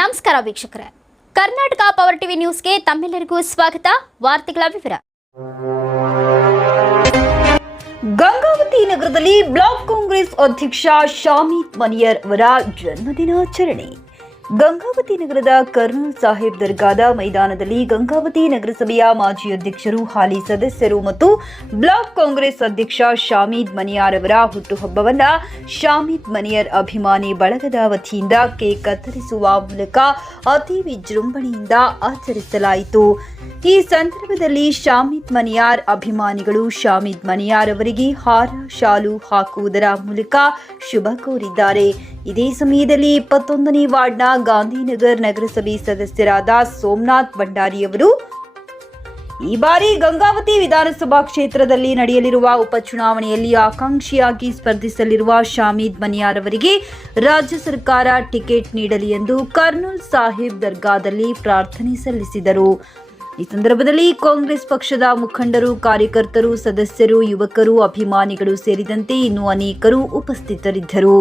ನಮಸ್ಕಾರ ವೀಕ್ಷಕರೇ, Karnataka power TV ನ್ಯೂಸ್ಗೆ ತಮ್ಮೆಲ್ಲರಿಗೂ ಸ್ವಾಗತ. ವಾರ್ತೆಗಳ ವಿವರ. ಗಂಗಾವತಿ ನಗರದಲ್ಲಿ ಬ್ಲಾಕ್ ಕಾಂಗ್ರೆಸ್ ಅಧ್ಯಕ್ಷ ಶಾಮಿತ್ ಮನಿಯರ್ ಅವರ ಜನ್ಮದಿನಾಚರಣೆ. ಗಂಗಾವತಿ ನಗರದ ಕರ್ನಲ್ ಸಾಹೇಬ್ ದರ್ಗಾದ ಮೈದಾನದಲ್ಲಿ ಗಂಗಾವತಿ ನಗರಸಭೆಯ ಮಾಜಿ ಅಧ್ಯಕ್ಷರು, ಹಾಲಿ ಸದಸ್ಯರು ಮತ್ತು ಬ್ಲಾಕ್ ಕಾಂಗ್ರೆಸ್ ಅಧ್ಯಕ್ಷ ಶಾಮಿದ್ ಮನಿಯಾರ್ ಅವರ ಹುಟ್ಟುಹಬ್ಬವನ್ನು ಶಾಮಿದ್ ಮನಿಯರ್ ಅಭಿಮಾನಿ ಬಳಗದ ವತಿಯಿಂದ ಕೇಕ್ ಕತ್ತರಿಸುವ ಮೂಲಕ ಅತಿ ವಿಜೃಂಭಣೆಯಿಂದ ಆಚರಿಸಲಾಯಿತು. ಈ ಸಂದರ್ಭದಲ್ಲಿ ಶಾಮಿದ್ ಮನಿಯಾರ್ ಅಭಿಮಾನಿಗಳು ಶಾಮಿದ್ ಮನಿಯಾರ್ ಅವರಿಗೆ ಹಾರ, ಶಾಲು ಹಾಕುವುದರ ಮೂಲಕ ಶುಭ ಕೋರಿದ್ದಾರೆ. ಇದೇ ಸಮಯದಲ್ಲಿ 21ನೇ ವಾರ್ಡ್ನ ಗಾಂಧಿನಗರ್ ನಗರಸಭೆ ಸದಸ್ಯರಾದ ಸೋಮನಾಥ್ ಭಂಡಾರಿ ಅವರು ಈ ಬಾರಿ ಗಂಗಾವತಿ ವಿಧಾನಸಭಾ ಕ್ಷೇತ್ರದಲ್ಲಿ ನಡೆಯಲಿರುವ ಉಪಚುನಾವಣೆಯಲ್ಲಿ ಆಕಾಂಕ್ಷಿಯಾಗಿ ಸ್ಪರ್ಧಿಸಲಿರುವ ಶಾಮಿದ್ ಮನಿಯಾರ್ ಅವರಿಗೆ ರಾಜ್ಯ ಸರ್ಕಾರ ಟಿಕೆಟ್ ನೀಡಲಿ ಎಂದು ಕರ್ನಲ್ ಸಾಹೇಬ್ ದರ್ಗಾದಲ್ಲಿ ಪ್ರಾರ್ಥನೆ ಸಲ್ಲಿಸಿದರು. ಈ ಸಂದರ್ಭದಲ್ಲಿ ಕಾಂಗ್ರೆಸ್ ಪಕ್ಷದ ಮುಖಂಡರು, ಕಾರ್ಯಕರ್ತರು, ಸದಸ್ಯರು, ಯುವಕರು, ಅಭಿಮಾನಿಗಳು ಸೇರಿದಂತೆ ಇನ್ನೂ ಅನೇಕರು ಉಪಸ್ಥಿತರಿದ್ದರು.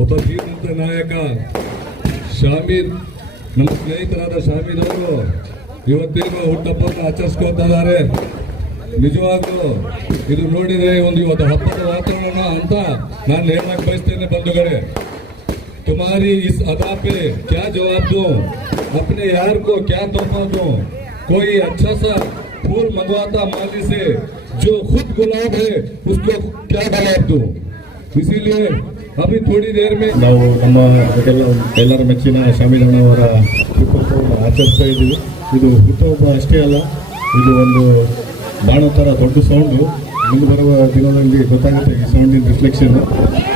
ಒಬ್ಬ ಧೀಮಂತ ನಾಯಕ ಶಾಮಿದ್, ನಮ್ಮ ಸ್ನೇಹಿತರಾದ ಶಾಮಿದ್ ಅವರು ಇವತ್ತಿನ ಹುಟ್ಟಹಬ್ಬವನ್ನು ಆಚರಿಸ್ಕೊತಿದ್ದಾರೆ. ನಿಜವಾಗ್ಲೂ ಇದು ನೋಡಿದ್ರೆ ಇವತ್ತು ಹಬ್ಬದ ವಾತಾವರಣ ಅಂತ ನಾನು ಹೇಳಕ್ ಬಯಸ್ತೇನೆ. ಬಂಧುಗಳೇ, तुम्हारी इस अदा पे क्या जवाब दूं, अपने यार को क्या तोहफा दूं, कोई अच्छा सा फूल मंगवाता माली से, जो खुद गुलाब है उसको क्या गुलाब दूं. इसीलिए अभी थोड़ी देर में ನಾವು ನಮ್ಮ ಎಲ್ಲರ ಮೆಚ್ಚಿನ ಶಾಮಿದ್ ಅಣ್ಣವರ ಹುಟ್ಟುಹಬ್ಬವನ್ನು ಆಚರಿಸ್ತಾ ಇದ್ದೀವಿ. ಇದು ಹುಟ್ಟುಹಬ್ಬ ಅಷ್ಟೇ ಅಲ್ಲ, ಇದು ಒಂದು ಬಾಣೋ ಥರ ದೊಡ್ಡ ಸೌಂಡು. ಮುಂದೆ ಬರುವ ದಿನದಲ್ಲಿ ಗೊತ್ತಾಗುತ್ತೆ ಈ ಸೌಂಡಿನ ರಿಫ್ಲೆಕ್ಷನ್.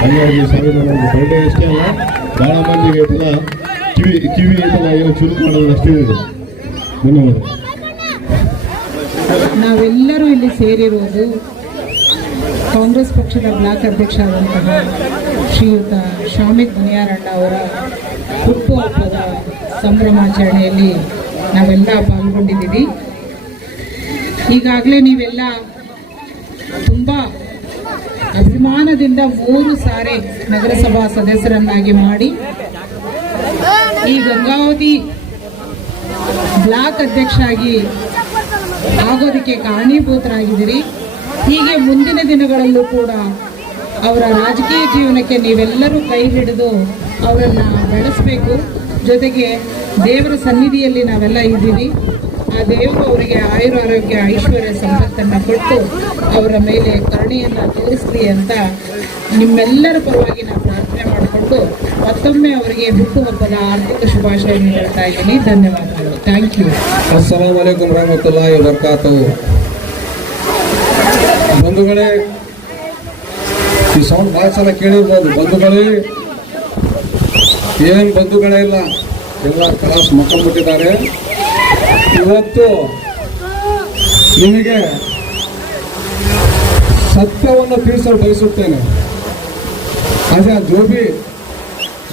ಹಾಗಾಗಿ ಶಾಮಿದ್ ಅಣ್ಣವ್ರಿಗೆ ಬರ್ಡೇ ಅಷ್ಟೇ ಅಲ್ಲ, ಭಾಳ ಮಂದಿಗೆ ಎಲ್ಲ ಕಿವಿ ಇದೆಲ್ಲ ಏನೋ ಚುರುಕು ಮಾಡೋದು ಅಷ್ಟೇ ಇದೆ. ಧನ್ಯವಾದ. ನಾವೆಲ್ಲರೂ ಇಲ್ಲಿ ಸೇರಿರುವುದು ಕಾಂಗ್ರೆಸ್ ಪಕ್ಷದ ಬ್ಲಾಕ್ ಅಧ್ಯಕ್ಷ ಆದಂತಹ ಶ್ರೀಯುತ ಶಾಮಿದ್ ಮನಿಯಾರ್ ಅಣ್ಣ ಅವರ ಹುಟ್ಟುಹಬ್ಬದ ಸಂಭ್ರಮಾಚರಣೆಯಲ್ಲಿ ನಾವೆಲ್ಲ ಪಾಲ್ಗೊಂಡಿದ್ದೀವಿ. ಈಗಾಗಲೇ ನೀವೆಲ್ಲ ತುಂಬ ಅಭಿಮಾನದಿಂದ 3 ಸಾರಿ ನಗರಸಭಾ ಸದಸ್ಯರನ್ನಾಗಿ ಮಾಡಿ ಈ ಗಂಗಾವತಿ ಬ್ಲಾಕ್ ಅಧ್ಯಕ್ಷ ಆಗಿ ಆಗೋದಕ್ಕೆ ಕಾರಣೀಭೂತರಾಗಿದ್ದೀರಿ. ಹೀಗೆ ಮುಂದಿನ ದಿನಗಳಲ್ಲೂ ಕೂಡ ಅವರ ರಾಜಕೀಯ ಜೀವನಕ್ಕೆ ನೀವೆಲ್ಲರೂ ಕೈ ಹಿಡಿದು ಅವರನ್ನು ಬೆಳೆಸಬೇಕು. ಜೊತೆಗೆ ದೇವರ ಸನ್ನಿಧಿಯಲ್ಲಿ ನಾವೆಲ್ಲ ಇದ್ದೀವಿ. ಆ ದೇವರು ಅವರಿಗೆ ಆಯುರಾರೋಗ್ಯ ಐಶ್ವರ್ಯ ಸಂಪತ್ತನ್ನು ಕೊಟ್ಟು ಅವರ ಮೇಲೆ ಕರುಣೆಯನ್ನು ತೋರಿಸಲಿ ಅಂತ ನಿಮ್ಮೆಲ್ಲರ ಪರವಾಗಿ ನಾನು ಪ್ರಾರ್ಥನೆ ಮಾಡಿಕೊಂಡು ಮತ್ತೊಮ್ಮೆ ಅವರಿಗೆ ಹುಟ್ಟುಹಬ್ಬದ ಆರ್ಥಿಕ ಶುಭಾಶಯವನ್ನು ಹೇಳ್ತಾ ಇದ್ದೀನಿ. ಧನ್ಯವಾದಗಳು. Thank you. ಅಸ್ಸಲಾಮು ಅಲೈಕುಂ ರಹಮತುಲ್ಲಾಹಿ ವಬರಕಾತುಹು. ಬಂಧುಗಳೇ, ಈ ಸೌಂಡ್ ಭಾಳ ಸಲ ಕೇಳಿರ್ಬೋದು. ಬಂಧುಗಳೇ, ಏನು ಬಂಧುಗಳೇ ಇಲ್ಲ, ಎಲ್ಲ ಕ್ಲಾಸ್ ಮಕ್ಕಳ್ಬಿಟ್ಟಿದ್ದಾರೆ. ಇವತ್ತು ನಿಮಗೆ ಸತ್ಯವನ್ನು ತಿಳಿಸಲು ಬಯಸುತ್ತೇನೆ. अच्छा जो भी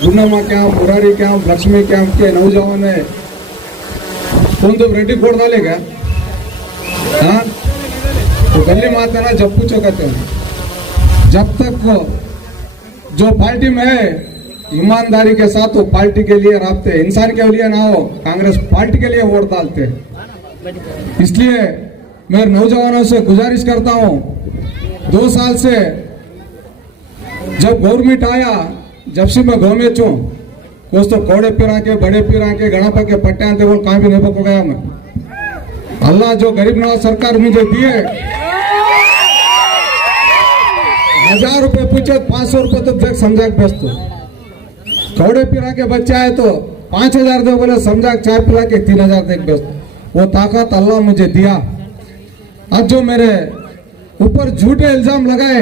Gunnamma camp, Murari camp, Lakshmi camp के नौजवान है कौन तो रेडी कोड डालेगा, हाँ तो गली माता ना जब पूछो कहते हैं, जब तक जो पार्टी में है ईमानदारी के साथ वो पार्टी के लिए राबते, इंसान के लिए ना हो, कांग्रेस पार्टी के लिए वोट डालते. इसलिए मैं नौजवानों से गुजारिश करता हूँ, 2 साल से जब गवर्नमेंट आया, जब से मैं गाँव में चूँ कुछ तो कौड़े पिरा के, बड़े पिरा के, गणपा के पट्टे आते बोल कहाँ भी नहीं पको गया मैं. अल्लाह जो गरीब नवाज सरकार मुझे दिए, 1000 रुपये पूछे 500 रुपये तो देख समझा बेचतो. कौड़े पिरा के बच्चे आए तो 5000 दे बोले समझा चाय पिला के 3000 देख बेचतो. वो ताकत अल्लाह मुझे दिया. अब जो मेरे ऊपर झूठे इल्जाम लगाए,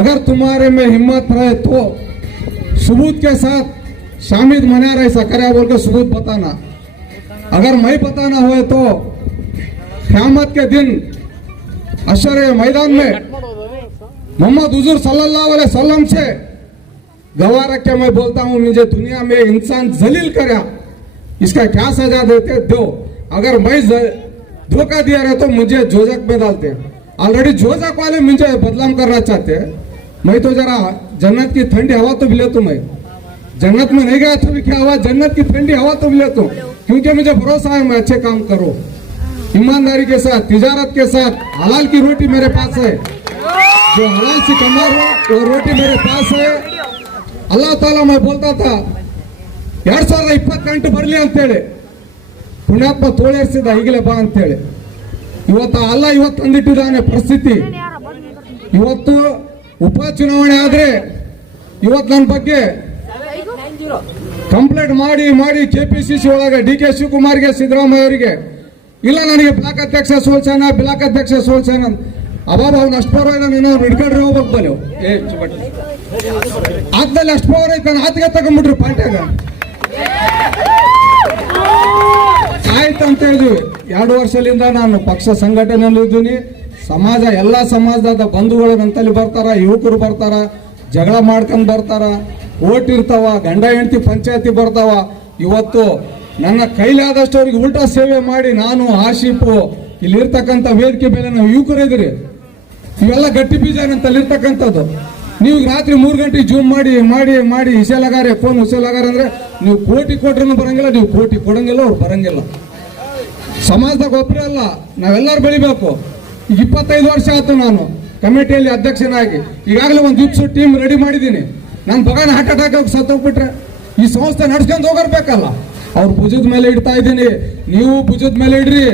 अगर तुम्हारे में हिम्मत रहे तो सबूत के साथ शामिद मना ऐसा करे बोल के सबूत बताना. अगर मैं बताना हुए तो क़यामत के दिन अशर मैदान में मोहम्मद हुजूर सल्लल्लाहु अलैहि वसल्लम से गवाह रख के मैं बोलता हूँ, मुझे दुनिया में इंसान जलील करा, इसका क्या सजा देते दो. अगर मैं धोखा दिया रहे तो मुझे जोजक में डालते. ऑलरेडी जोजक वाले मुझे बदनाम करना चाहते हैं. मैं तो जरा जन्नत की ठंडी हवा तो मिले तो, मैं जन्नत में नहीं गया तो भी क्या हुआ, जन्नत की ठंडी हवा तो मिले तो, क्योंकि मुझे भरोसा है मैं अच्छे काम करूं ईमानदारी के साथ, तिजारत के साथ. हलाल की रोटी मेरे पास है, जो हलाल से कमा रहा वो रोटी मेरे पास है. अल्लाह ताला मैं बोलता था 2028 ಬರಲಿ ಅಂತೇಳಿ, ಪುಣ್ಯಾತ್ಮ ತೋಳೇರಿಸಿದ ಈಗಲೇ ಬಾ ಅಂತೇಳಿ. ಇವತ್ತು ಅಲ್ಲ, ಇವತ್ತು ತಂದಿಟ್ಟಿದ್ದಾನೆ ಪರಿಸ್ಥಿತಿ. ಇವತ್ತು ಉಪಚುನಾವಣೆ ಆದ್ರೆ ಇವತ್ತು ನನ್ನ ಬಗ್ಗೆ ಕಂಪ್ಲೇಂಟ್ ಮಾಡಿ ಮಾಡಿ ಕೆಪಿಸಿಸಿ ಒಳಗೆ DK ಶಿವಕುಮಾರ್ಗೆ, ಸಿದ್ದರಾಮಯ್ಯ ಅವರಿಗೆ, ಇಲ್ಲ ನನಗೆ ಬ್ಲಾಕ್ ಅಧ್ಯಕ್ಷ ಸೋಲ್ಸೇನ, ಬ್ಲಾಕ್ ಅಧ್ಯಕ್ಷ ಸೋಲ್ಸೇನ. ಅವಾಗ ಅವ್ನು ಅಷ್ಟು ಪರವಾಗಿಲ್ಲ, ನೀನು ಹಿಡ್ಕೊಂಡ್ರೆ ಹೋಗ್ಬೇಕು ಬಲ್ಲು ಆದ್ಮೇಲೆ ಅಷ್ಟು ಪವರ್ ಐತೆ, ನಾನು ಆತ್ಗೆ ತಗೊಂಡ್ಬಿಟ್ರಿ ಪಾರ್ಟಿಯಾಗ ಆಯ್ತು ಅಂತ ಹೇಳಿದ್ವಿ. 2 ವರ್ಷದಿಂದ ನಾನು ಪಕ್ಷ ಸಂಘಟನೆಯಲ್ಲಿ ಇದ್ದೀನಿ. ಸಮಾಜ, ಎಲ್ಲ ಸಮಾಜದ ಬಂಧುಗಳು ನಂತಲ್ಲಿ ಬರ್ತಾರ, ಯುವಕರು ಬರ್ತಾರ, ಜಗಳ ಮಾಡ್ಕೊಂಡು ಬರ್ತಾರ, ಓಟ್ ಇರ್ತಾವ, ಗಂಡ ಹೆಂಡತಿ ಪಂಚಾಯತಿ ಬರ್ತಾವ. ಇವತ್ತು ನನ್ನ ಕೈಲಾದಷ್ಟು ಅವ್ರಿಗೆ ಉಲ್ಟಾ ಸೇವೆ ಮಾಡಿ ನಾನು, ಆಶೀಫು, ಇಲ್ಲಿರ್ತಕ್ಕಂಥ ವೇದಿಕೆ ಮೇಲೆ ನಾವು ಯುವಕರು ಇದ್ದೀರಿ, ಇವೆಲ್ಲ ಗಟ್ಟಿ ಬೀಜ ಅಂತಲ್ಲಿರ್ತಕ್ಕಂಥದ್ದು. ನೀವು ರಾತ್ರಿ 3 ಗಂಟೆಗೆ ಜೂಮ್ ಮಾಡಿ ಮಾಡಿ ಮಾಡಿ ಇಸೆಲಗಾರೆ ಫೋನ್ ಹುಸೆಲಗಾರ ಅಂದ್ರೆ ನೀವು ಕೋಟಿ ಕೊಟ್ರೂ ಬರಂಗಿಲ್ಲ, ನೀವು ಕೋಟಿ ಕೊಡಂಗಿಲ್ಲ, ಅವ್ರು ಬರಂಗಿಲ್ಲ. ಸಮಾಜದಾಗ ಒಬ್ಬರೇ ಅಲ್ಲ, ನಾವೆಲ್ಲರೂ ಬೆಳಿಬೇಕು. ಈಗ 25 ವರ್ಷ ಆಯ್ತು ನಾನು ಕಮಿಟಿಯಲ್ಲಿ ಅಧ್ಯಕ್ಷನಾಗಿ. ಈಗಾಗಲೇ ಒಂದು ಜಿಪ್ಸು ಟೀಮ್ ರೆಡಿ ಮಾಡಿದ್ದೀನಿ. ನನ್ನ ಬಗಾನ ಹಾರ್ಟ್ ಅಟ್ಯಾಕ್ ಆಗಿ ಸತ್ತೋಗ್ಬಿಟ್ರೆ ಈ ಸಂಸ್ಥೆ ನಡ್ಸ್ಕೊಂಡು ಹೋಗಿರ್ಬೇಕಲ್ಲ. ಅವ್ರ ಭುಜದ ಮೇಲೆ ಇಡ್ತಾ ಇದ್ದೀನಿ, ನೀವು ಭುಜದ ಮೇಲೆ ಇಡ್ರಿ.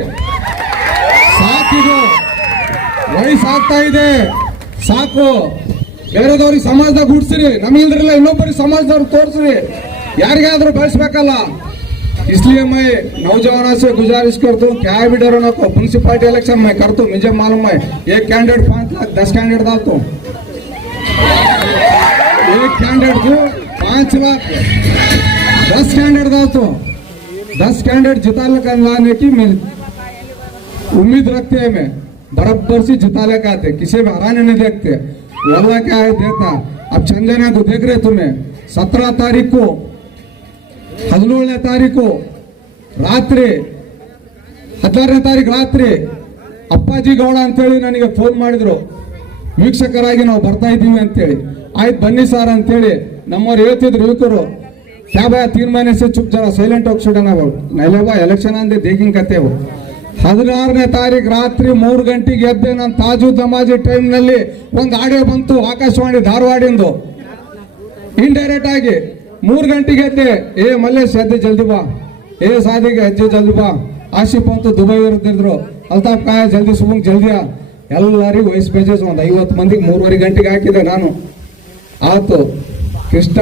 ಸಾಕಿದು ವಯಸ್ಸಾಗ್ತಾ ಇದೆ, ಸಾಕು. ಬೇರೆದವ್ರಿಗೆ ಸಮಾಜದಾಗ ಹುಡ್ಸಿರಿ, ನಮಗಿಲ್ದ್ರಿಲ್ಲ ಇನ್ನೊಬ್ಬರಿಗೆ ಸಮಾಜದವ್ರಿಗೆ ತೋರಿಸ್ರಿ, ಯಾರಿಗಾದ್ರೂ ಬೆಳೆಸ್ಬೇಕಲ್ಲ. इसलिए मैं नौजवानों से गुजारिश करता हूँ, क्या भी डरो ना को. म्यूनसिपालिटी इलेक्शन मैं करता हूँ, मुझे मालूम है एक कैंडिडेट 5 लाख 10 कैंडिडेट डालता हूँ. एक कैंडिडेट को 5 लाख 10 कैंडिडेट डालता हूँ. 10 कैंडिडेट जिता लाने की मैं उम्मीद रखते हैं. मैं बराबर से जिता लेकर आते, किसी भी हराने नहीं देखते. वाला क्या है देता. अब चंदना को देख रहे तुम्हें 17 तारीख को 17ನೇ ತಾರೀಕು ರಾತ್ರಿ 16ನೇ ತಾರೀಕು ರಾತ್ರಿ ಅಪ್ಪಾಜಿ ಗೌಡ ಅಂತೇಳಿ ನನಗೆ ಫೋನ್ ಮಾಡಿದ್ರು, ವೀಕ್ಷಕರಾಗಿ ನಾವು ಬರ್ತಾ ಇದ್ದೀವಿ ಅಂತೇಳಿ. ಆಯ್ತು ಬನ್ನಿ ಸರ್ ಅಂತೇಳಿ ನಮ್ಮವ್ರು ಹೇಳ್ತಿದ್ರು ಯುವಕರು, क्या भाई 3 महीने से चुप जरा सैलेंट होಗಿ ಸುಡೋಣ ನೈಲೇಬಾ ಎಲೆಕ್ಷನ್ ಅಂದೆ ದೇಗಿಂಗ್ ಕತೆವು. 16ನೇ ತಾರೀಕು ರಾತ್ರಿ 3 ಗಂಟೆಗೆ ಎದ್ದೆ. ನಾನು ತಾಜು ದಮಾಜಿ ಟೈಮ್ನಲ್ಲಿ ಒಂದು ಆಡಿಯೋ ಬಂತು ಆಕಾಶವಾಣಿ ಧಾರವಾಡಿಂದು, ಇಂಡೈರೆಕ್ಟ್ ಆಗಿ 3 ಗಂಟೆಗೆ ಎದ್ದೆ. ಏ ಮಲ್ಲೇಶ್ ಎದ್ದೆ ಜಲ್ದಿ ಬಾ, ಏ ಸಾದಿಗೆ ಹೆಜ್ಜೆ ಜಲ್ದಿ ಬಾ. ಆಶಿಫ್ ಅಂತೂ ದುಬೈ ಇರ್ತಿದ್ರು, ಅಲ್ತಾಫ್ ಕಾಯ ಜಲ್ದಿ ಸುಮಂಗ್ ಜಲ್ದಿಯಾ. ಎಲ್ಲರಿಗೂ ವಯಸ್ಸು ಪೇಜಸ್ ಒಂದು 50 ಮಂದಿಗೆ 3:30 ಗಂಟೆಗೆ ಹಾಕಿದೆ ನಾನು. ಆತು ಕೃಷ್ಣ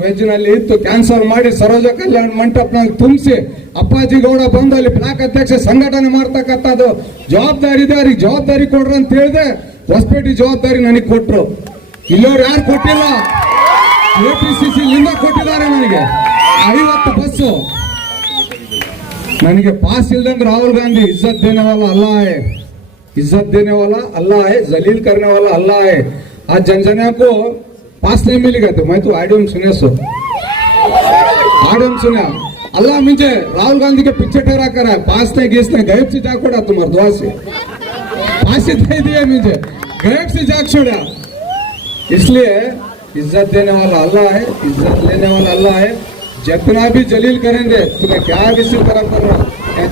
ವೆಜ್ ನಲ್ಲಿ ಇತ್ತು, ಕ್ಯಾನ್ಸಲ್ ಮಾಡಿ ಸರೋಜ ಕಲ್ಯಾಣ ಮಂಟಪನಾಗ ತುಂಬಿಸಿ ಅಪ್ಪಾಜಿ ಗೌಡ ಬಂದು ಅಲ್ಲಿ ಬ್ಲಾಕ್ ಅಧ್ಯಕ್ಷ ಸಂಘಟನೆ ಮಾಡ್ತಕ್ಕಂಥದ್ದು ಜವಾಬ್ದಾರಿ ಇದೆ, ಅವ್ರಿಗೆ ಜವಾಬ್ದಾರಿ ಕೊಡ್ರಿ ಅಂತ ಹೇಳಿದೆ. ಹೊಸಪೇಟೆ ಜವಾಬ್ದಾರಿ ನನಗೆ ಕೊಟ್ರು, ಇಲ್ಲವ್ರು ಯಾರು ಕೊಟ್ಟಿಲ್ಲ. APCC ಲಿಂದ ಕೊಟ್ಟಿದ್ದಾರೆ ನನಗೆ 50 ಬಸ್ಸು. ನನಗೆ ಪಾಸ್ ಇಲ್ದಂಗೆ ರಾಹುಲ್ ಗಾಂಧಿ इज्जत देने वाला अल्लाह है, इज्जत देने वाला अल्लाह है, जलील करने वाला अल्लाह है. आज जनजनिया को पास नहीं मिलेगा. तो मैं तो आडियम सुने अल्लाह मुझे राहुल गांधी के पीछे ठहरा करा है. पास नहीं गैस नहीं गैब से जाग छोड़ा तुम्हारे दुआ से, पास दे दिया मुझे, गैब से जाग छोड़ा. इसलिए इज्जत देने वाला अल्लाह है, इज्जत लेने वाला अल्लाह है. जितना भी जलील करेंगे तुम्हें क्या किसी तरफ करना.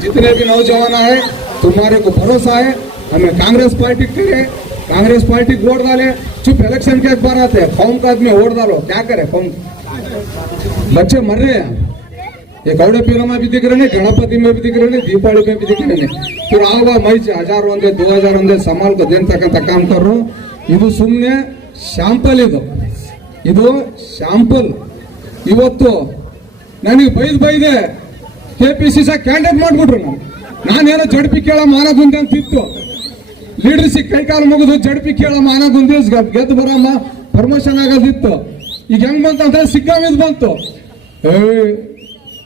जितने भी नौजवान है तुम्हारे को भरोसा है, हमें कांग्रेस पार्टी करे, कांग्रेस पार्टी वोट डाले. चुप इलेक्शन के अखबार आते हैं, कौम का आदमी वोट डालो, क्या करे. कौम बच्चे मर रहे हैं. ये गौड़े पीरा में भी दिख रहे हैं, गणपति में भी दिख रहे हैं, दीपावली में भी दिख रहे हैं. फिर आवा मई 1000 ಒಂದೇ 2000 ಒಂದೇ ಸಮಾಲ್ को देन ತಕ್ಕಂತ काम करो. ಇದು ಸುಮ್ಮನೆ ಶಾಂಪಲ್, ಇದು ಶಾಂಪಲ್. ಇವತ್ತು ನನಗೆ ಬೈದೆ KPCC ಕ್ಯಾಂಡಿಡೇಟ್ ಮಾಡ್ಬಿಟ್ರು. ನಾನೇನೋ ಜಡ್ಪಿ ಕೇಳೋ ಮಾನಗುಂದೆ ಅಂತಿತ್ತು, ಲೀಡರ್ಶಿಪ್ ಕೈಕಾಲು ಮುಗಿದು ಜಡ್ಪಿ ಕೇಳೋ ಮಾನಗುಂದೆ ಗೆದ್ದು ಬರಮ್ಮ ಪ್ರಮೋಷನ್ ಆಗೋದಿತ್ತು. ಈಗ ಹೆಂಗ್ ಬಂತಂದ್ರೆ ಸಿಕ್ಕಾಮಿದ್ ಬಂತು.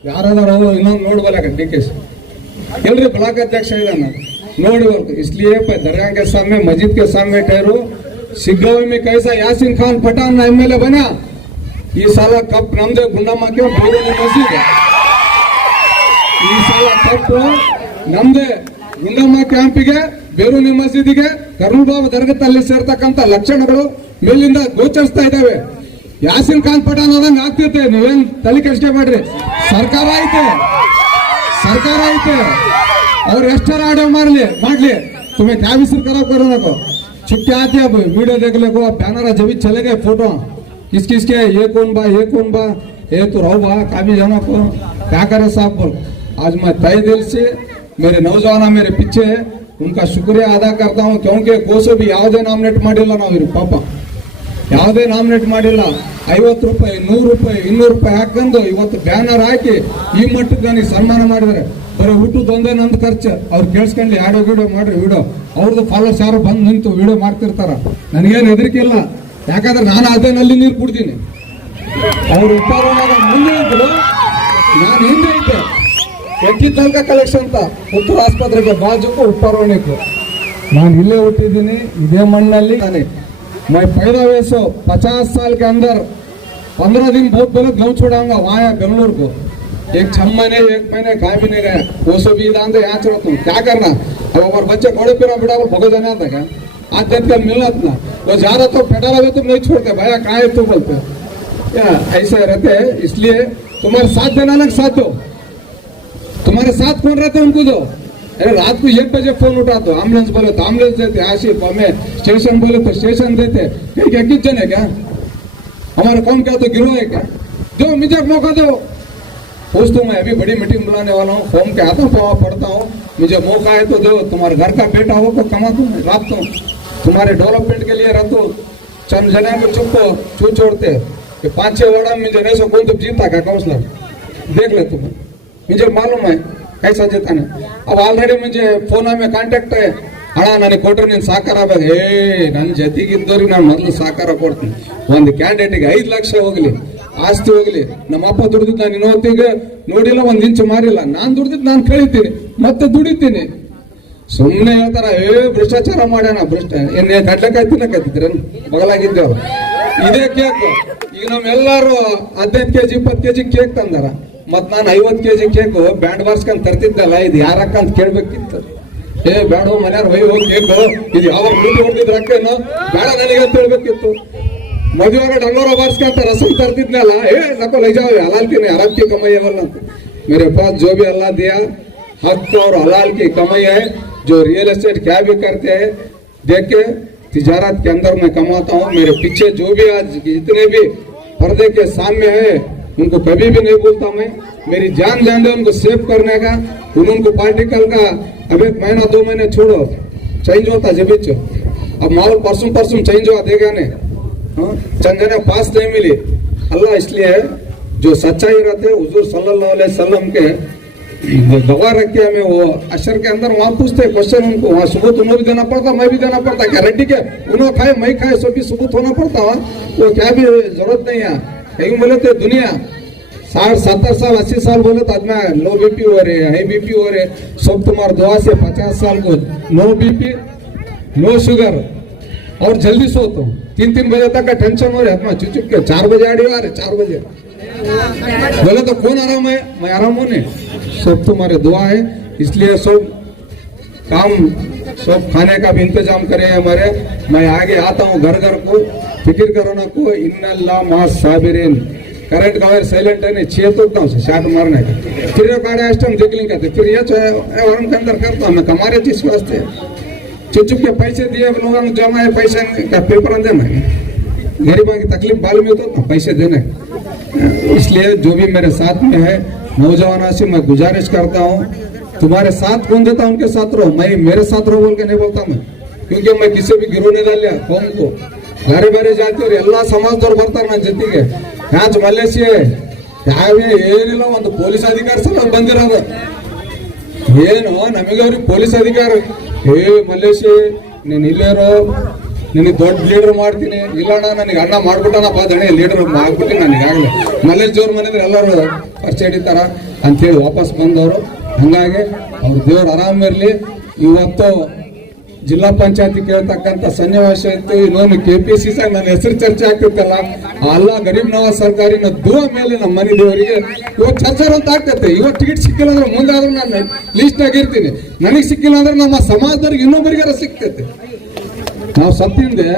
ಯಾರಾದ್ರೂ ಇನ್ನೊಂದು ನೋಡ್ಬಲ್ಲ DK ಎಲ್ರಿ ಬ್ಲಾಕ್ ಅಧ್ಯಕ್ಷ ಇದಾನ ನೋಡಿವಲ್ಕು. इसलिए दरिया के सामने मस्जिद के सामने ठहरू. सिग्गावी में कैसा यासीन खान पठान MLA बना, ಈ ಸಲ ಕಪ್ ನಮ್ದೇ ಗುಂಡಮ್ಮಕ್ಕೆ ಬೇರೂನಿ ಮಸೀದ್. ಈ ಸಲ ಕಪ್ ನಮ್ದೇ ಗುಂಡಮ್ಮ ಕ್ಯಾಂಪಿಗೆ ಬೇರೂನಿ ಮಸೀದಿಗೆ ಕರ್ನೂಲ್ಬಾಬ ದರ್ಗದಲ್ಲಿ ಸೇರ್ತಕ್ಕಂಥ ಲಕ್ಷಣಗಳು ಮೇಲಿಂದ ಗೋಚರಿಸ್ತಾ ಇದ್ದಾವೆ. ಯಾಸಿನ್ ಖಾನ್ ಪಠಾನ್ ಆದಂಗೆ ಆಗ್ತಿರುತ್ತೆ. ನೀವೇನ್ ತಲೆ ಕೆಡಿಸ್ಕೊ ಬೇಡ್ರಿ. ಸರ್ಕಾರ ಐತೆ ಅವ್ರು ಎಷ್ಟಾರ ಆಡೋ ಮಾಡ್ಲಿ तुम्हें क्या भी सिर खराब करो ना को. छुट्टी आती है वीडियो देख ले को, बैनर जब चले गए फोटो किस के ये कौन बा ये तो रहो बा काफी जाना को क्या करे साहब बोल. आज मैं तय दिल से मेरे नौजवान मेरे पीछे है, उनका शुक्रिया अदा करता हूँ. क्योंकि कोसो भी ಯಾವುದೇ ನಾಮಿನೇಟ್ ಮಾಡಿಲ್ಲ ನಾವು ಪಾಪ, ಯಾವುದೇ ನಾಮಿನೇಟ್ ಮಾಡಿಲ್ಲ. 50 ರೂಪಾಯಿ 100 ರೂಪಾಯಿ 200 ರೂಪಾಯಿ ಹಾಕೊಂಡು ಇವತ್ತು ಬ್ಯಾನರ್ ಹಾಕಿ ಈ ಮಟ್ಟಕ್ಕೆ ನನಗೆ ಸನ್ಮಾನ ಮಾಡಿದ್ದಾರೆ. ಬರೀ ಊಟದ ಒಂದೇ ನಂದು ಖರ್ಚು. ಅವ್ರು ಕೇಳಿಸ್ಕೊಂಡು ಆಡೋ ವಿಡಿಯೋ ಮಾಡ್ರಿ, ವಿಡಿಯೋ ಅವ್ರದ್ದು ಫಾಲೋವರ್ಸ್ ಯಾರು ಬಂದು ನಿಂತು ವಿಡಿಯೋ ಮಾಡ್ತಿರ್ತಾರ. ನನಗೇನು ಹೆದರಿಕೆ ಇಲ್ಲ, ಯಾಕಂದ್ರೆ ನಾನು ಅದೇ ನಲ್ಲಿ ನೀರು ಕುಡ್ತೀನಿ. ಅವ್ರು ಉಪ್ಪಾರವಾಗ ಮುಂದೆ ಇದ್ರು, ನಾನು ಹಿಂದೆ ಇದ್ದೆ. ಎಕ್ಕಿ ತನಕ ಕಲೆಕ್ಷನ್ ಅಂತ ಪುತ್ತೂರು ಆಸ್ಪತ್ರೆಗೆ ಬಾಜುಕು ಉಪ್ಪಾರವಣಿಗೂ ನಾನು ಇಲ್ಲೇ ಹುಟ್ಟಿದ್ದೀನಿ, ಇದೇ ಮಣ್ಣಲ್ಲಿ. मैं पैदा हुए 50 साल के अंदर 15 दिन बहुत गलत गाँव छोड़ाऊंगा वहाँ बेंगलुरु को. एक 6 महीने 1 महीने कहा भी नहीं गया. वो सब भी दान दे यहाँ छोड़ा तुम क्या करना. अब हमारे बच्चे घोड़े पे बिड़ा भगो जाना था क्या आज दिन का मिलत ना. वो जा रहा तो फेटा रहे तुम नहीं छोड़ते भैया कहा है तू बोलते क्या ऐसे रहते. इसलिए तुम्हारे साथ देना अलग साथ दो. तुम्हारे साथ कौन रहते उनको दो. अरे रात को 1 बजे फोन उठा दो, एम्बुलेंस बोले तो एम्बुलेंस देते, आशिफ हमें स्टेशन बोले तो स्टेशन देते. क्या किचन है क्या हमारा कौन क्या तो गिरोह है क्या. दो मुझे मौका दो. पूछता मैं अभी बड़ी मीटिंग बुलाने वाला हूँ, फॉर्म के हाथों पावा पड़ता हूँ. मुझे मौका है तो दो. तुम्हारे घर का बेटा हो तो कमा दो, रात हूँ तुम्हारे डेवलपमेंट के लिए रहता हूँ. चंद जना को चुप छू छोड़ते 5-6 वार्ड में मुझे नहीं सो कौन तो जीता क्या काउंसलर देख ले तुम. मुझे मालूम है कैसा जीताने. अब ऑलरेडी मुझे फोन में कांटेक्ट है. ಅಣ್ಣ ನನಗೆ ಕೊಟ್ರೆ ನೀನು ಸಾಕಾರ ಆಗ್ಬೇಕು. ನನ್ನ ಜೊತೆಗಿದ್ದವ್ರಿಗೆ ನಾನು ಮೊದಲು ಸಾಕಾರ ಕೊಡ್ತೀನಿ. ಒಂದು ಕ್ಯಾಂಡಿಡೇಟಿಗೆ 5 ಲಕ್ಷ ಹೋಗ್ಲಿ, ಆಸ್ತಿ ಹೋಗ್ಲಿ, ನಮ್ಮ ಅಪ್ಪ ದುಡಿದಿದ್ದು ನಾನು ಇನ್ನೊತ್ತಿಗೆ ನೋಡಿಲ್ಲ, 1 ಇಂಚು ಮಾರಿಲ್ಲ. ನಾನು ದುಡಿದಿದ್ದು ನಾನು ಕಳಿತೀನಿ ಮತ್ತೆ ದುಡಿತೀನಿ. ಸುಮ್ಮನೆ ಹೇಳ್ತಾರ ಭ್ರಷ್ಟಾಚಾರ ಮಾಡ್ಯಾನ ಭ್ರಷ್ಟ ಏನೇ ಕಡ್ಲೆಕಾಯಿ ತಿನ್ನಕತ್ತಿದ್ರ ಬಗಲಾಗಿದ್ದೇವ. ಇದೇ ಕೇಕ್ ಈಗ ನಮ್ಮೆಲ್ಲರೂ 15 kg 20 kg ಕೇಕ್ ತಂದಾರ. ಮತ್ ನಾನು 50 kg ಕೇಕ್ ಬ್ಯಾಂಡ್ ಬಾರ್ಸ್ಕೊಂಡ್ ತರ್ತಿದ್ದಲ್ಲ, ಇದು ಯಾರಕ್ಕ ಅಂತ ಕೇಳ್ಬೇಕಿತ್ತು. ಬೇಡ ಮನೆಯವ್ರು ಹೋಗಿ ಕೇಕು ಇದು ಯಾವ ದುಡ್ಡು ಹೊಡೆದಿದ್ರು ಅಕ್ಕೇನು ಬೇಡ ನನಗೆ ಅಂತ ಹೇಳ್ಬೇಕಿತ್ತು. ಮದುವೆಗೆ ಡಂಗೋರ ಬಾರಿಸ್ಕೊಂತ ರಸಂ ತರ್ತಿದ್ನಲ್ಲ ನಕೋ ಲೈ जाओ हलाल की नहीं हराम की कमाई है वाला मेरे पास जो भी अल्लाह दिया हक और हलाल की कमाई है जो रियल एस्टेट क्या भी करते हैं देख के तिजारत के अंदर मैं कमाता हूँ. मेरे पीछे जो भी आज जितने भी पर्दे के सामने है उनको कभी भी नहीं बोलता मैं. मेरी जान जान दे उनको सेव करने का. उनको पार्टिकल का अब 1 महीना 2 महीने छोड़ो चेंज होता जब अब माहौल परसों चेंज हुआ देगा नहीं. चंद जने पास नहीं मिली अल्लाह इसलिए जो सच्चाई रहते हुजूर सल्लल्लाहु अलैहि वसल्लम के गवाह रखे हमें वो अशर के अंदर वहाँ पूछते क्वेश्चन उनको वहाँ सबूत उन्हें भी देना पड़ता मैं भी देना पड़ता. क्या रेड्डी के उन्होंने खाए मैं खाए सब भी सबूत होना पड़ता वहाँ वो क्या भी जरूरत नहीं है. कहीं बोले तो दुनिया 60 70 साल 80 साल बोले तो आदमी लो बीपी हो रहे हाई बीपी हो रहे सब तुम्हारे दुआ से 50 साल को नो बीपी नो शुगर और जल्दी सोता हूँ. 3 बजे तक का टेंशन हो रहा है चुप के 4 बजे आड़ी आ रहे 4 बजे बोले तो कौन आराम है मैं आराम हूँ नहीं. सब तुम्हारे दुआ है इसलिए सब काम सब खाने का भी इंतजाम करे हमारे. मैं आगे आता हूँ घर घर को फिक्र करो ना को इन्नल्लाह मा साबिरीन. करंट का वायर साइलेंट है नहीं छे तो शाट मारने का फिर काड़े आइटम देख लेंगे फिर ये वरम के अंदर करता हूँ मैं कमारे चीज वास्ते चुप के पैसे दिए लोगों को जमा है पैसे का पेपर देना गरीबों की तकलीफ बाल में तो पैसे देने. इसलिए जो भी मेरे साथ में है नौजवानों से मैं गुजारिश करता हूँ तुम्हारे साथ कौन देता उनके साथ रहो. मैं मेरे साथ रहो बोल के नहीं बोलता मैं क्योंकि मैं किसी भी गिरोह नहीं डाल लिया कौन को ಬೇರೆ ಬೇರೆ ಜಾತಿಯವರು ಎಲ್ಲಾ ಸಮಾಜದವ್ರು ಬರ್ತಾರೆ ನನ್ನ ಜೊತೆಗೆ. ಯಾಚ್ ಮಲೇಷಿಯ ಏನಿಲ್ಲ ಒಂದು ಪೊಲೀಸ್ ಅಧಿಕಾರಿ ಸಲ ಬಂದಿರೋದು ಏನು ನಮಗೆ ಅವ್ರಿಗೆ ಪೊಲೀಸ್ ಅಧಿಕಾರಿ ಮಲೇಷಿ ನೀನ್ ಇಲ್ಲೇರೋ ನಿನಗೆ ದೊಡ್ಡ ಲೀಡರ್ ಮಾಡ್ತೀನಿ ಇಲ್ಲಣ್ಣ ನನಗೆ ಅಣ್ಣ ಮಾಡ್ಬಿಟ್ಟನಪ್ಪ ದಣೆ ಲೀಡರ್ ಮಾಡ್ಬಿಟ್ಟು ನನಗಾಗಲಿ ಮಲ್ಲೇಶ್ ಜೋರ್ ಮನೆದ್ರೆ ಎಲ್ಲರೂ ಪರಿಚಯ ಹಿಡಿತಾರ ಅಂತೇಳಿ ವಾಪಸ್ ಬಂದವರು. ಹಂಗಾಗಿ ಅವ್ರ ದೇವ್ರು ಆರಾಮಿರ್ಲಿ. ಇವತ್ತು ಜಿಲ್ಲಾ ಪಂಚಾಯತಿ ಕೇಳ್ತಕ್ಕಂಥ ಸನ್ನಿವೇಶ ಇತ್ತು. ಇನ್ನೊಂದು KPCC ನನ್ನ ಹೆಸರು ಚರ್ಚೆ ಆಗ್ತಿತ್ತಲ್ಲ ಅಲ್ಲ ಗರೀಬ್ ನವಾಜ್ ಸರ್ಕಾರಿನ ದುವಾ ಮೇಲೆ ನಮ್ಮ ಮನೆ ದೇವರಿಗೆ ಇವತ್ತು ಚರ್ಚೆ ಅಂತ ಆಗ್ತೈತೆ. ಇವತ್ತು ಟಿಕೆಟ್ ಸಿಕ್ಕಿಲ್ಲ ಅಂದ್ರೆ ಮುಂದೆ ಆದ್ರೂ ನಾನು ಲಿಸ್ಟ್ ಆಗಿರ್ತೀನಿ. ನನಗೆ ಸಿಕ್ಕಿಲ್ಲ ಅಂದ್ರೆ ನಮ್ಮ ಸಮಾಜದವ್ರಿಗೆ ಇನ್ನೊಬ್ಬರಿಗಾರ ಸಿಗ್ತೈತೆ. ನಾವು ಸತ್ತಿಂದೆ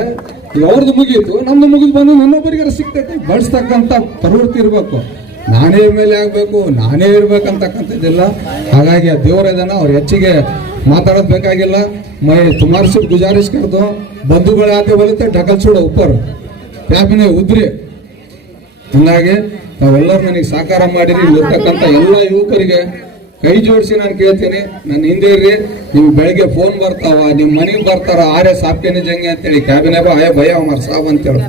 ಅವ್ರದ್ದು ಮುಗೀತು ನಮ್ದು ಮುಗಿದು ಬಂದು ಇನ್ನೊಬ್ಬರಿಗಾರ ಸಿಗ್ತೈತೆ. ಬಳಸ್ತಕ್ಕಂಥ ಪ್ರವೃತ್ತಿ ಇರಬೇಕು. ನಾನೇ ಮೇಲೆ ಆಗ್ಬೇಕು ನಾನೇ ಇರ್ಬೇಕಂತಕ್ಕಂಥದ್ದಿಲ್ಲ. ಹಾಗಾಗಿ ಆ ದೇವರದನ್ನ ಅವ್ರು ಹೆಚ್ಚಿಗೆ ಮಾತಾಡೋದು ಬೇಕಾಗಿಲ್ಲ. मैं तुम्हारे से गुजारिश कर दो बंधुಗಳು आते बोले तो ढकल छोड़ो ऊपर ಪ್ಯಾಪಿನೇ ಉದ್ರಿ. ಹಂಗಾಗಿ ತಾವೆಲ್ಲರೂ ನನಗೆ ಸಹಕಾರ ಮಾಡಿರಿ. ಇರ್ತಕ್ಕಂಥ ಎಲ್ಲ ಯುವಕರಿಗೆ ಕೈ ಜೋಡಿಸಿ ನಾನು ಕೇಳ್ತೀನಿ ನನ್ನ ಹಿಂದೆ ಇರ್ರಿ. ನಿಮ್ಗೆ ಬೆಳಗ್ಗೆ ಫೋನ್ ಬರ್ತಾವ ನಿಮ್ಮ ಮನೆಗೆ ಬರ್ತಾರ ಆರೇ ಸಾಪ್ಕೇನೆ ಜಂಗೆ ಅಂತೇಳಿ ಕ್ಯಾಬಿನೆ ಬಾ ಭಯ ಅಮರ್ ಸಾಬ್ ಅಂತೇಳಿ.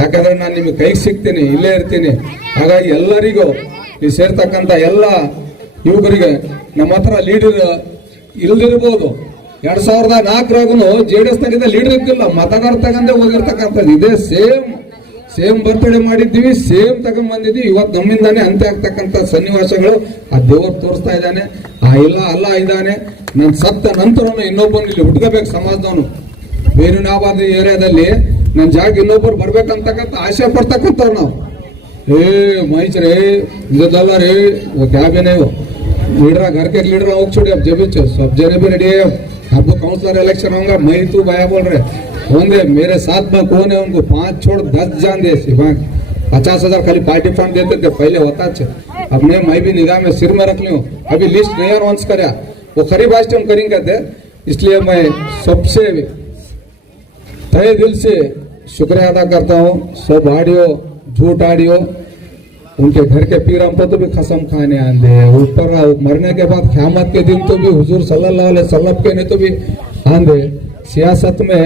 ಯಾಕಂದ್ರೆ ನಾನು ನಿಮ್ಗೆ ಕೈಗೆ ಸಿಗ್ತೀನಿ ಇಲ್ಲೇ ಇರ್ತೀನಿ. ಹಾಗಾಗಿ ಎಲ್ಲರಿಗೂ ಇಲ್ಲಿ ಸೇರ್ತಕ್ಕಂಥ ಎಲ್ಲ ಯುವಕರಿಗೆ ನಮ್ಮ ಹತ್ರ ಲೀಡರ್ ಇಲ್ದಿರ್ಬೋದು. 2004ರಾಗೂ JDS ತಗಿದ ಲೀಡರ್ ಇದ್ದಿಲ್ಲ ಮತದಾರ ತಗೊಂಡೇ ಹೋಗಿರ್ತಕ್ಕಂಥದ್ದು. ಇದೇ ಸೇಮ್ ಬರ್ತಡೇ ಮಾಡಿದ್ದೀವಿ ಸೇಮ್ ತಗೊಂಡ್ ಬಂದಿದ್ದೀವಿ. ಇವತ್ತು ನಮ್ಮಿಂದಾನೆ ಅಂತ್ಯ ಆಗ್ತಕ್ಕಂಥ ಸನ್ನಿವೇಶಗಳು ಆ ದೇವರು ತೋರಿಸ್ತಾ ಇದ್ದಾನೆ. ಅಲ್ಲ ಇದ್ದಾನೆ. ನನ್ನ ಸತ್ತ ನಂತರನು ಇನ್ನೊಬ್ಬನು ಇಲ್ಲಿ ಹುಟ್ಕೋಬೇಕು ಸಮಾಜದವನು. ಬೇರುನಾಬಾದ್ ಏರಿಯಾದಲ್ಲಿ ನನ್ನ ಜಾಗ ಇನ್ನೊಬ್ಬರು ಬರ್ಬೇಕಂತಕ್ಕಂಥ ಆಶೆ ಪಡ್ತಕ್ಕಂಥವ್ರು ನಾವು. ಮೈಚ್ರೇ ಇದಲ್ಲ ರೇ क्या भी नहीं हो लीडर घर के लीडर हो छोड़े अब जब सब जने भी रेडी है. अब काउंसलर इलेक्शन होगा मैं तू भाया बोल रहे होंगे मेरे साथ में कौन है उनको 5 छोड़ 10 जान दे. 50,000 खाली पार्टी फंड देते थे पहले होता है. अब मैं भी निगाह में सिर में रख लूँ. अभी लिस्ट नहीं अनाउंस करा वो खरीब आज हम करेंगे थे. इसलिए मैं सबसे तहे दिल से शुक्रिया अदा करता हूँ. सब ऑडियो झूठ ऑडियो उनके घर के पीर हमको तो भी कसम खाने आंदे ऊपर मरने के बाद क़यामत के दिन तो भी हुजूर सल्लल्लाहु अलैहि वसल्लम के ने तो भी आंदे. सियासत में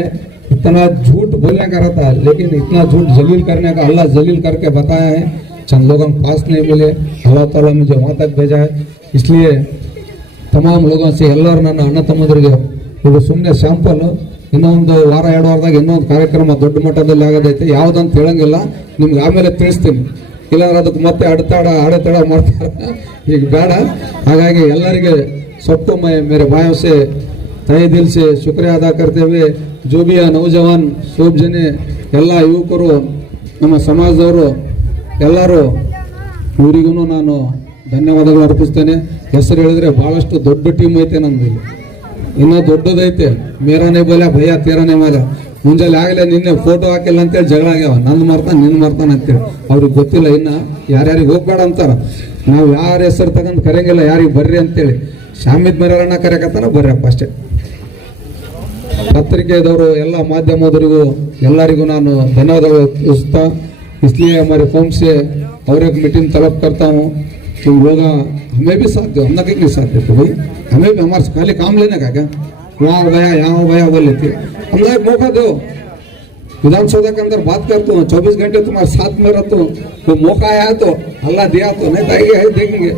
इतना झूठ बोलने का रहता है लेकिन इतना झूठ जलील करने का अल्लाह जलील करके बताया है. चंद लोगों को पास नहीं मिले अल्लाह ताला मुझे वहाँ तक भेजा है. इसलिए तमाम लोगों से ಎಲ್ಲರೂ ನನ್ನ ಅಣ್ಣ ತಮ್ಮಂದಿರಿಗೆ ಇದು ಸುಮ್ಮನೆ ಸ್ಯಾಂಪಲ್. ಇನ್ನೊಂದು ವಾರ 2 ವಾರದಾಗ ಇನ್ನೊಂದು ಕಾರ್ಯಕ್ರಮ ದೊಡ್ಡ ಮಟ್ಟದಲ್ಲಿ ಆಗೋದೈತೆ. ಯಾವುದಂತ ಹೇಳಂಗಿಲ್ಲ ನಿಮ್ಗೆ ಆಮೇಲೆ ತಿಳಿಸ್ತೀನಿ. ಇಲ್ಲಾಂದ್ರೆ ಅದಕ್ಕೆ ಮತ್ತೆ ಅಡೆತಡ ಮಾಡ್ತಾರೆ ಈಗ ಬೇಡ. ಹಾಗಾಗಿ ಎಲ್ಲರಿಗೆ सबको मैं मेरे भाइयों से तहे दिल से शुक्रिया अदा करते हुए जो भी नौजवान सब जने ಎಲ್ಲ ಯುವಕರು ನಮ್ಮ ಸಮಾಜದವರು ಎಲ್ಲರೂ ಇವರಿಗೂ ನಾನು ಧನ್ಯವಾದಗಳು ಅರ್ಪಿಸ್ತೇನೆ. ಹೆಸರು ಹೇಳಿದ್ರೆ ಬಹಳಷ್ಟು ದೊಡ್ಡ ಟೀಮ್ ಐತೆ ನಮ್ದು ಇಲ್ಲಿ. ಇನ್ನೂ ದೊಡ್ಡದೈತೆ ಮೇರಾನೇ ಬೋಲ ಭಯ ತೀರಾನೇ ಮಾಲ ಮುಂಜಾನೆ ಆಗಲೇ ನಿನ್ನೆ ಫೋಟೋ ಹಾಕಿಲ್ಲ ಅಂತೇಳಿ ಜಗಳ ಆಗ್ಯಾವ ನಂದು ಮರ್ತಾನೆ ನಿನ್ನ ಮರ್ತಾನೆ ಅಂತೇಳಿ ಅವ್ರಿಗೆ ಗೊತ್ತಿಲ್ಲ ಇನ್ನು ಯಾರ್ಯಾರಿಗೆ ಹೋಗ್ಬೇಡ ಅಂತಾರ ನಾವು ಯಾರ ಹೆಸರು ತಗೊಂಡು ಕರೆಯಂಗಿಲ್ಲ ಯಾರಿಗೆ ಬರ್ರಿ ಅಂತೇಳಿ ಶಾಮಿದ್ ಮೇರಣ್ಣ ಕರೆಯಕತ್ತಾನ ಬರ್ರಪ್ಪ ಅಷ್ಟೇ. ಪತ್ರಿಕೆದವರು ಎಲ್ಲ ಮಾಧ್ಯಮದವರಿಗೂ ಎಲ್ಲರಿಗೂ ನಾನು ಧನ್ಯವಾದಗಳು ತಿಳಿಸ್ತಾ इसलिए हमारे फॉर्म से और एक मीटिंग तलब करता हूँ तुम लोग हमें भी साथ दो हम ना कहीं नहीं साथ देते भाई हमें भी हमारे खाली काम लेने का क्या वहाँ हो गया यहाँ हो गया वो लेते हम लोग एक मौका दो विधानसभा के अंदर बात करता हूँ 24 घंटे तुम्हारे साथ में रहता हूँ वो मौका आया तो अल्लाह दिया तो नहीं तो आएंगे देखेंगे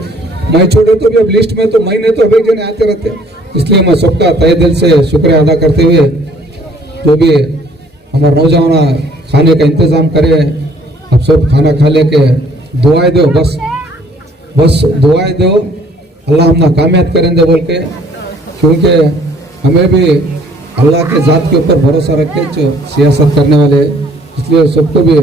मैं छोड़े तो भी अब लिस्ट में तो महीने तो अभी जने आते रहते इसलिए मैं सबका तहे दिल से शुक्रिया अदा करते हुए जो भी हमारे नौजवान खाने का इंतजाम करे अब सब खाना खा लेके दुआएं दो बस दुआएं दो अल्लाह हमने कामयाब करेंगे बोल के क्योंकि हमें भी अल्लाह के ज़ात के ऊपर भरोसा रख के जो सियासत करने वाले इसलिए सबको भी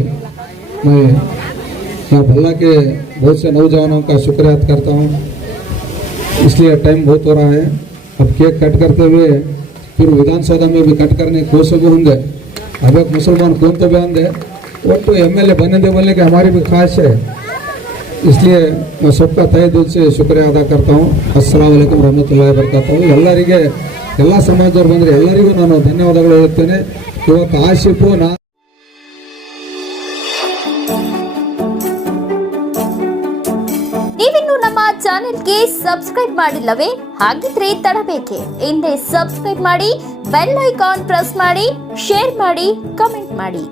मैं यहाँ भल्ला के बहुत से नौजवानों का शुक्रिया अदा करता हूँ। इसलिए टाइम बहुत हो रहा है अब केक कट करते हुए फिर विधानसभा में भी कट करने की कोशिश भी होंगे अब एक मुसलमान कौन तो बयान दे वो तो MLA बने दे बोलने की हमारी भी ख्वाहिश है इसलिए मैं सबका तहे दिल से शुक्रिया अदा करता हूँ। अस्सलाम वालेकुम रहमतुल्लाहि व बरकातहू ಎಲ್ಲರಿಗೆ ಎಲ್ಲ ಸಮಾಜದವರು ಬಂದರೆ ಎಲ್ಲರಿಗೂ ನಾನು ಧನ್ಯವಾದಗಳು ಹೇಳುತ್ತೇನೆ। ಇವತ್ತು ಆಶಿಫು ನಾ ನೀವಿನ್ನು ನಮ್ಮ ಚಾನೆಲ್ಗೆ ಸಬ್ಸ್ಕ್ರೈಬ್ ಮಾಡಿಲ್ಲವೇ? ಹಾಗಿದ್ರೆ ತಡಬೇಕೆ? ಹಿಂದೆ ಸಬ್ಸ್ಕ್ರೈಬ್ ಮಾಡಿ, ಬೆಲ್ ಐಕಾನ್ ಪ್ರೆಸ್ ಮಾಡಿ, ಶೇರ್ ಮಾಡಿ, ಕಮೆಂಟ್ ಮಾಡಿ.